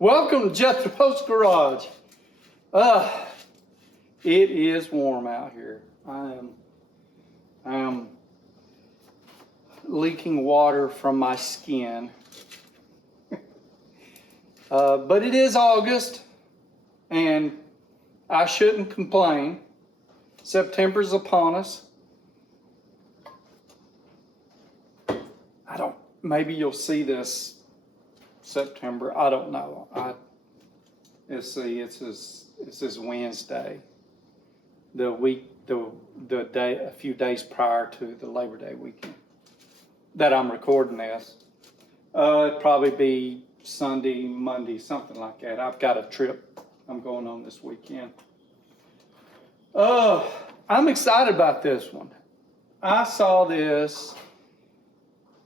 Welcome to Jethro's Garage. It is warm out here. I am leaking water from my skin. But it is August, and I shouldn't complain. September's upon us. Maybe you'll see this September. I don't know. Let's see. It's this Wednesday, the day, a few days prior to the Labor Day weekend that I'm recording this. It'd probably be Sunday, Monday, something like that. I've got a trip I'm going on this weekend. I'm excited about this one. I saw this.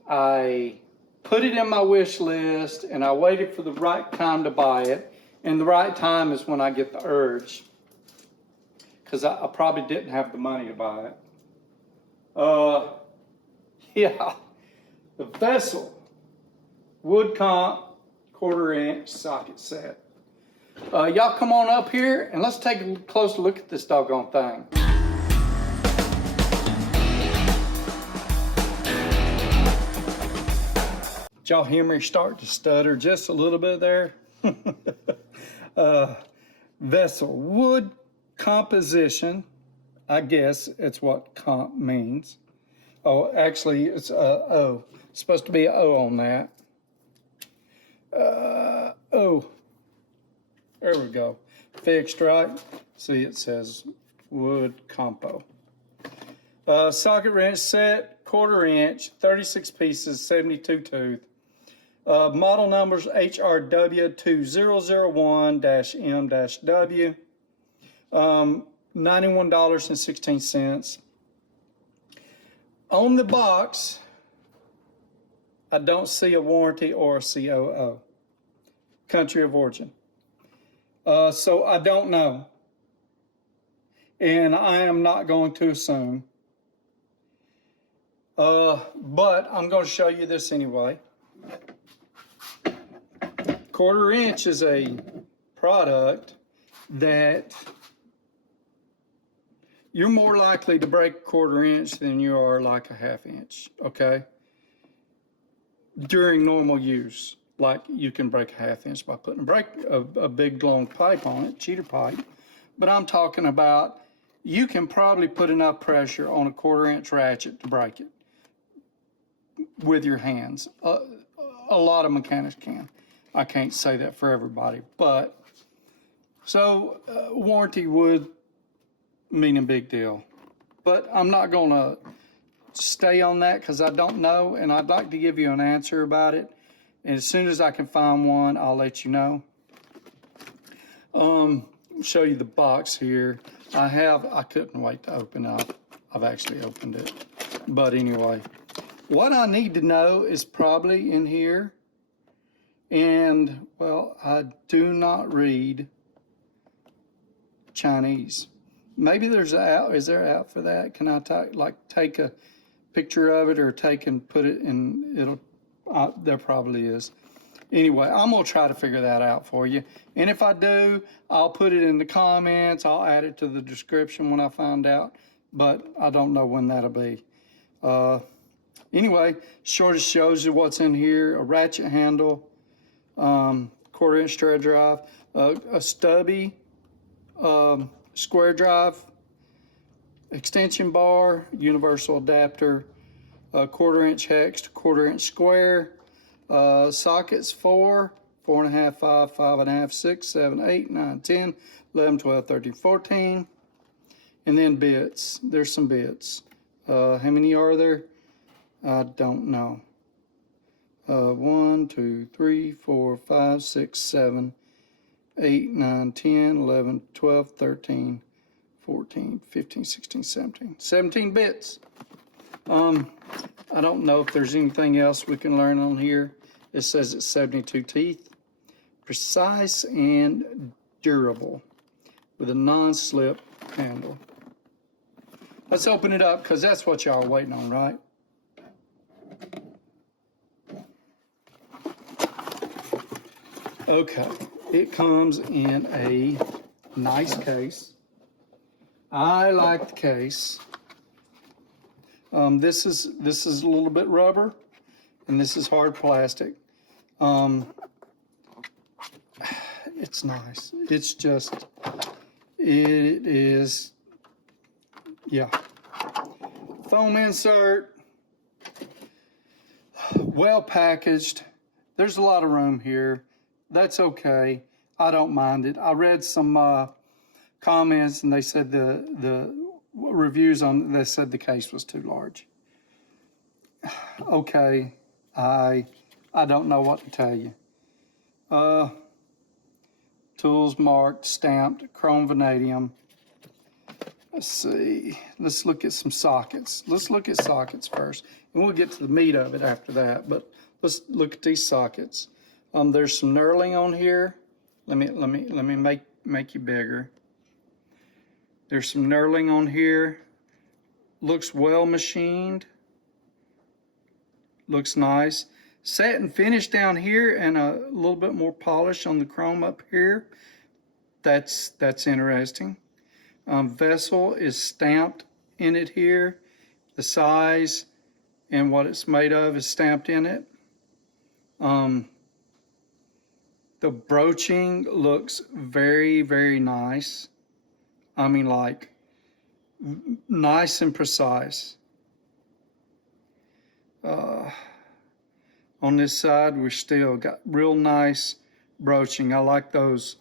I put it in my wish list and I waited for the right time to buy it. And the right time is when I get the urge, because I probably didn't have the money to buy it. Yeah, the Vessel Wood-Compo 1/4 inch socket set. Y'all come on up here and let's take a closer look at this doggone thing. Did y'all hear me start to stutter just a little bit there? Vessel wood composition. I guess it's what comp means. Oh, actually, it's O. It's supposed to be an O on that. O. There we go. Fixed right. See, it says Wood-Compo. Socket wrench set, 1/4 inch, 36 pieces, 72 tooth. Model numbers HRW2001-M-W. $91.16. On the box, I don't see a warranty or a COO, country of origin. So I don't know. And I am not going to assume. But I'm going to show you this anyway. 1/4 inch is a product that you're more likely to break 1/4 inch than you are like a 1/2 inch, okay? During normal use, like you can break a 1/2 inch by putting a big long pipe on it, cheater pipe. But I'm talking about you can probably put enough pressure on a 1/4 inch ratchet to break it with your hands. A lot of mechanics can. I can't say that for everybody, but so warranty would mean a big deal. But I'm not gonna stay on that because I don't know, and I'd like to give you an answer about it. And as soon as I can find one, I'll let you know. Show you the box here. I couldn't wait to open up. I've actually opened it. But anyway, what I need to know is probably in here. And, well, I do not read Chinese. Maybe there's an app. Is there an app for that? Can I take a picture of it or take and put it in? There probably is. Anyway, I'm going to try to figure that out for you. And if I do, I'll put it in the comments. I'll add it to the description when I find out. But I don't know when that'll be. Anyway, shortest shows you what's in here. A ratchet handle. 1/4 inch thread drive, a stubby square drive, extension bar, universal adapter, 1/4 inch hex to 1/4 inch square, sockets 4, 4.5, 5, 5.5, 6, 7, 8, 9, 10, 11, 12, 13, 14, and then bits. There's some bits. How many are there? I don't know. 1, 2, 3, 4, 5, 6, 7, 8, 9, 10, 11, 12, 13, 14, 15, 16, 17. 17 bits. I don't know if there's anything else we can learn on here. It says it's 72 teeth. Precise and durable with a non-slip handle. Let's open it up because that's what y'all are waiting on, right? Okay, it comes in a nice case. I like the case. This is a little bit rubber, and this is hard plastic. It's nice. It's just, it is, yeah. Foam insert, well packaged. There's a lot of room here. That's okay. I don't mind it. I read some comments, and they said the reviews on, they said the case was too large. Okay, I don't know what to tell you. Tools marked, stamped, chrome vanadium. Let's see. Let's look at some sockets. Let's look at sockets first, and we'll get to the meat of it after that. But let's look at these sockets. There's some knurling on here. Let me make you bigger. There's some knurling on here. Looks well machined. Looks nice. Set and finished down here, and a little bit more polish on the chrome up here. That's interesting. Vessel is stamped in it here. The size and what it's made of is stamped in it. The broaching looks very, very nice. I mean, like, nice and precise. On this side, we still got real nice broaching. I like those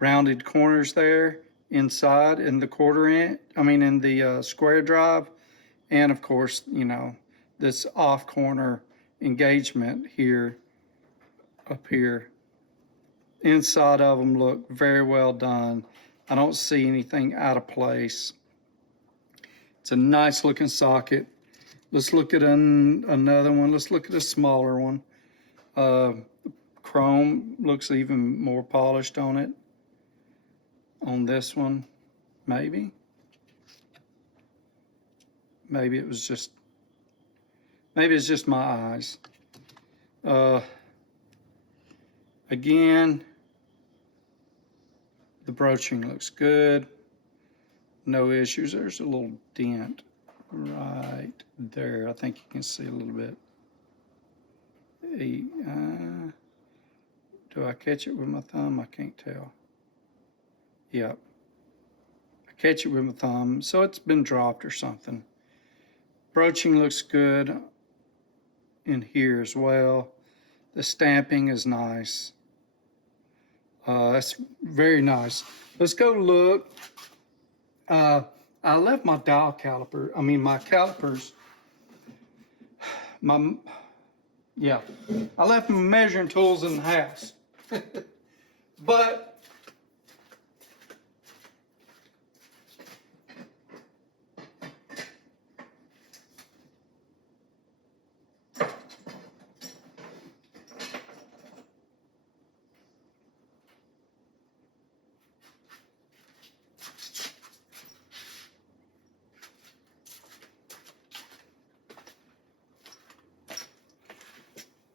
rounded corners there inside in the quarter inch, in the square drive. And of course, you know, this off corner engagement here, up here. Inside of them look very well done. I don't see anything out of place. It's a nice looking socket. Let's look at another one. Let's look at a smaller one. Chrome looks even more polished on it. On this one, maybe it's just my eyes. Again, the broaching looks good. No issues. There's a little dent right there. I think you can see a little bit. Do I catch it with my thumb? I can't tell. Yep. I catch it with my thumb. So it's been dropped or something. Broaching looks good in here as well. The stamping is nice. That's very nice. Let's go look. I left my dial caliper, my calipers, I left my measuring tools in the house.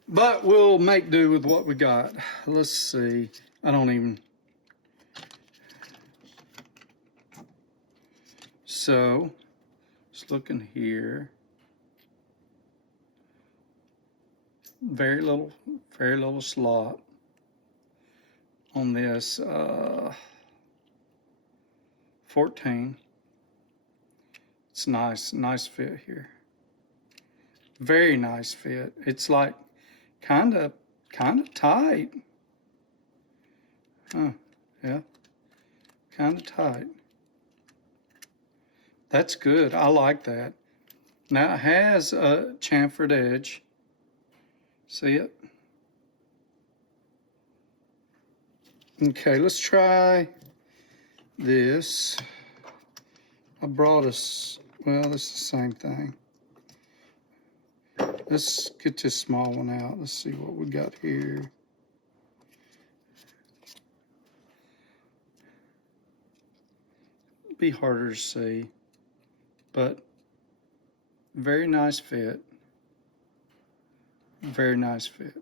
But we'll make do with what we got. Let's see. So, just looking here. Very little slot on this 14. It's nice fit here. Very nice fit. It's like kind of tight. Yeah, kind of tight. That's good. I like that. Now it has a chamfered edge. See it? Okay, let's try this. I brought us, well, this is the same thing. Let's get this small one out. Let's see what we got here. Be harder to see, but very nice fit. Very nice fit.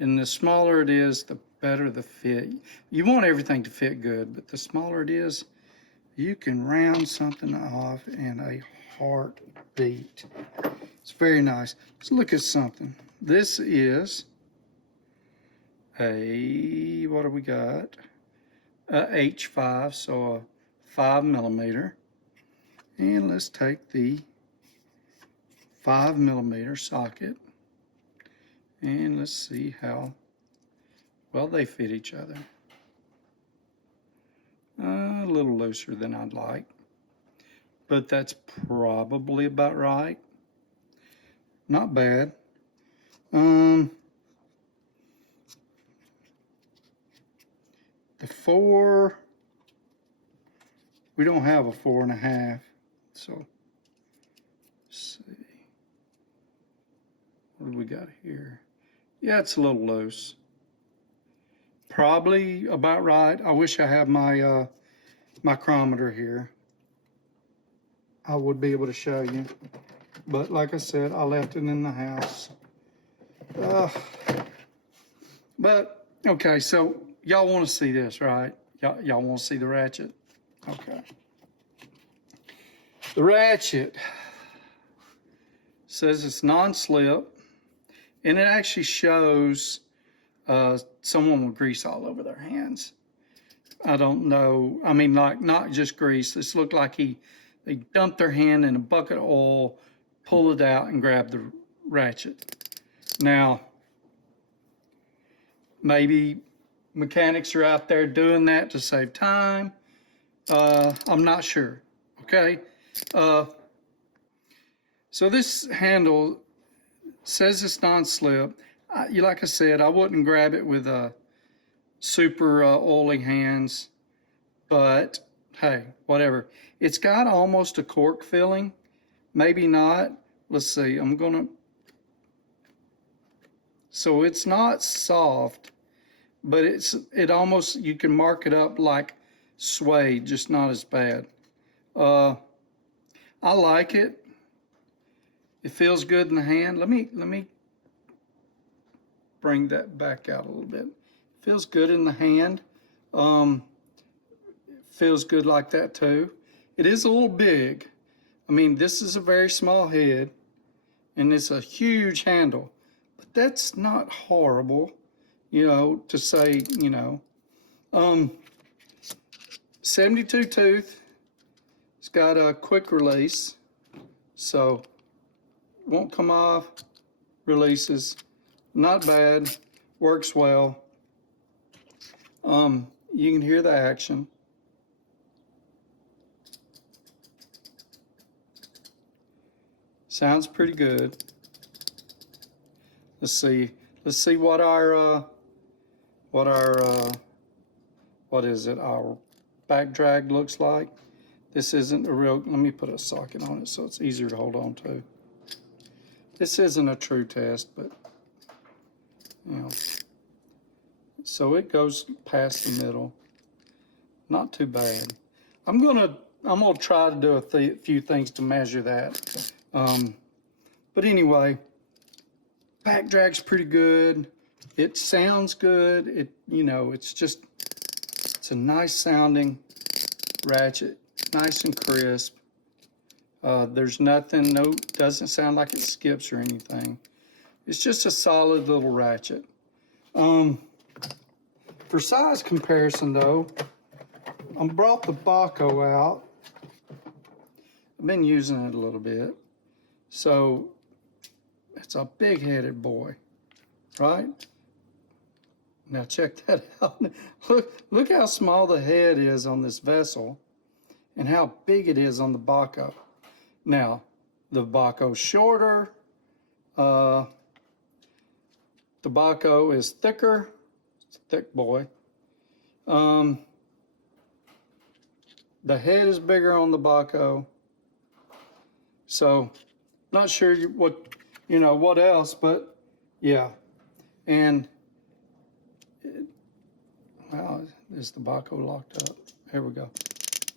And the smaller it is, the better the fit. You want everything to fit good, but the smaller it is, you can round something off in a heartbeat. It's very nice. Let's look at something. This is a, what do we got? A H5, so a 5mm. And let's take the 5mm socket and let's see how well they fit each other. A little looser than I'd like, but that's probably about right. Not bad. The 4, we don't have a 4.5, so let's see. What do we got here? Yeah, it's a little loose. Probably about right. I wish I had my micrometer here. I would be able to show you, but like I said, I left it in the house. But okay, so y'all want to see this, right? Y'all want to see the ratchet? Okay. The ratchet says it's non-slip, and it actually shows someone with grease all over their hands. I don't know. I mean, like, not just grease. This looked like they dumped their hand in a bucket of oil, pulled it out, and grabbed the ratchet. Now, maybe mechanics are out there doing that to save time. I'm not sure. Okay. So this handle says it's non-slip. Like I said, I wouldn't grab it with super oily hands, but hey, whatever. It's got almost a cork feeling, maybe not. Let's see, so it's not soft, but it almost, you can mark it up like suede, just not as bad. I like it. It feels good in the hand. Let me bring that back out a little bit. Feels good in the hand. Feels good like that too. It is a little big. I mean, this is a very small head and it's a huge handle, but that's not horrible, to say, 72 tooth. It's got a quick release, so won't come off, releases. Not bad, works well. You can hear the action. Sounds pretty good. Let's see what our what is it, our back drag looks like. This isn't a real, let me put a socket on it so it's easier to hold on to. This isn't a true test, but so it goes past the middle. Not too bad. I'm gonna try to do a few things to measure that. But anyway, back drag's pretty good. It sounds good. It's a nice sounding ratchet, nice and crisp. There's nothing, doesn't sound like it skips or anything. It's just a solid little ratchet. For size comparison though, I brought the Wood-Compo out. I've been using it a little bit. So it's a big-headed boy, right? Now check that out. Look how small the head is on this vessel and how big it is on the Wood-Compo. Now, the Wood-Compo's shorter. The Wood-Compo is thicker. It's a thick boy. The head is bigger on the Wood-Compo. So, not sure what else, but yeah. And wow, is the Wood-Compo locked up? Here we go.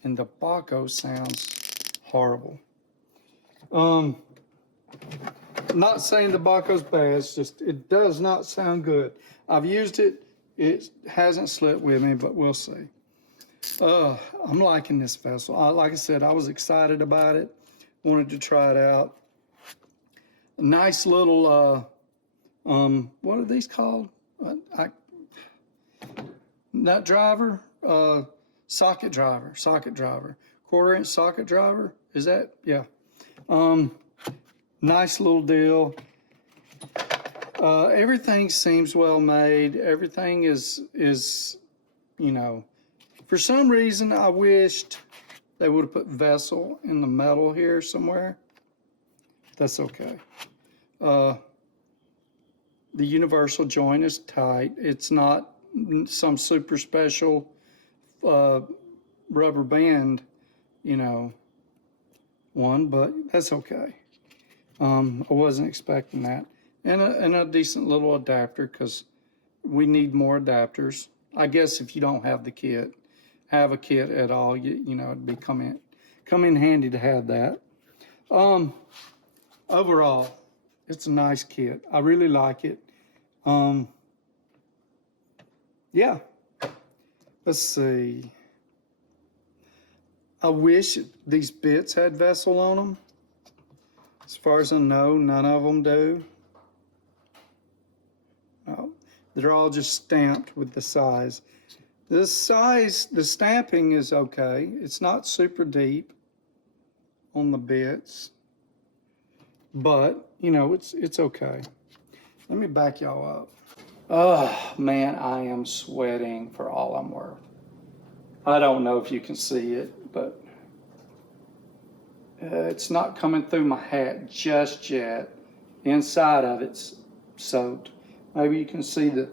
And the Wood-Compo sounds horrible. I'm not saying tobacco's bad, it's just, it does not sound good. I've used it, it hasn't slipped with me, but we'll see. I'm liking this vessel. Like I said, I was excited about it, wanted to try it out. A nice little, what are these called? Nut driver, socket driver, 1/4-inch socket driver. Is that? Yeah. Nice little deal. Everything seems well made. Everything is, you know, for some reason I wished they would have put vessel in the metal here somewhere. That's okay. The universal joint is tight. It's not some super special rubber band, you know, one, but that's okay. I wasn't expecting that. And a decent little adapter, because we need more adapters. I guess if you don't have the kit, have a kit at all, you know, it'd be come in handy to have that. Overall, it's a nice kit. I really like it. Yeah. Let's see. I wish these bits had vessel on them. As far as I know, none of them do. No, they're all just stamped with the size. The size, the stamping is okay. It's not super deep on the bits, but you know, it's okay. Let me back y'all up. Oh man, I am sweating for all I'm worth. I don't know if you can see it, but it's not coming through my hat just yet. The inside of it's soaked. Maybe you can see the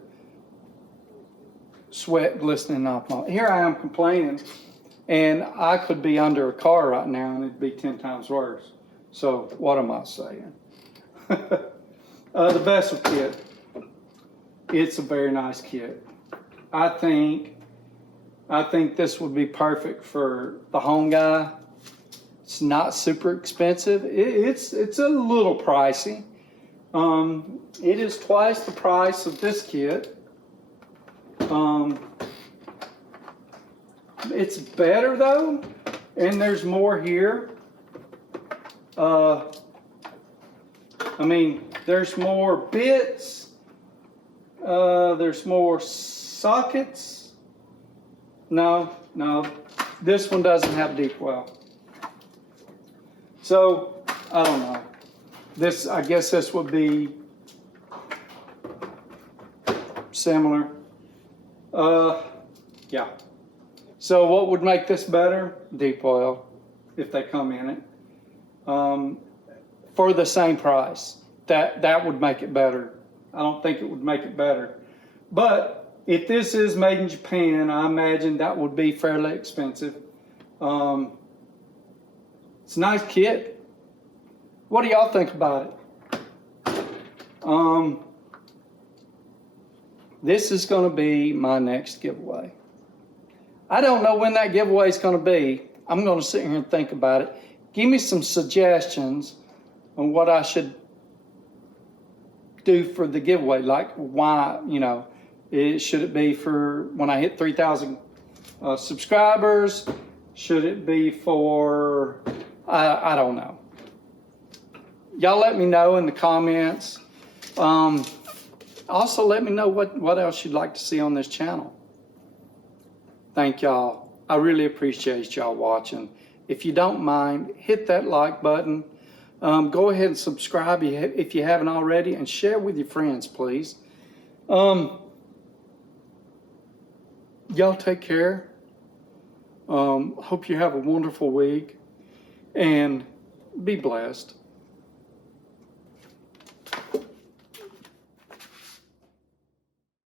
sweat glistening off my. Here I am complaining, and I could be under a car right now and it'd be 10 times worse. So what am I saying? The vessel kit. It's a very nice kit. I think this would be perfect for the home guy. It's not super expensive. It's a little pricey. It is twice the price of this kit. It's better though, and there's more here. I mean, there's more bits. There's more sockets. No, this one doesn't have deep well. So, I don't know. I guess this would be similar. Yeah. So what would make this better? Deep well, if they come in it. For the same price. That would make it better. I don't think it would make it better. But if this is made in Japan, I imagine that would be fairly expensive. It's a nice kit. What do y'all think about it? This is going to be my next giveaway. I don't know when that giveaway is going to be. I'm going to sit here and think about it. Give me some suggestions on what I should do for the giveaway. Like why, you know, should it be for when I hit 3,000 subscribers? Should it be for, I don't know. Y'all let me know in the comments. Also let me know what else you'd like to see on this channel. Thank y'all. I really appreciate y'all watching. If you don't mind, hit that like button. Go ahead and subscribe if you haven't already, and share with your friends, please. Y'all take care. Hope you have a wonderful week, and be blessed.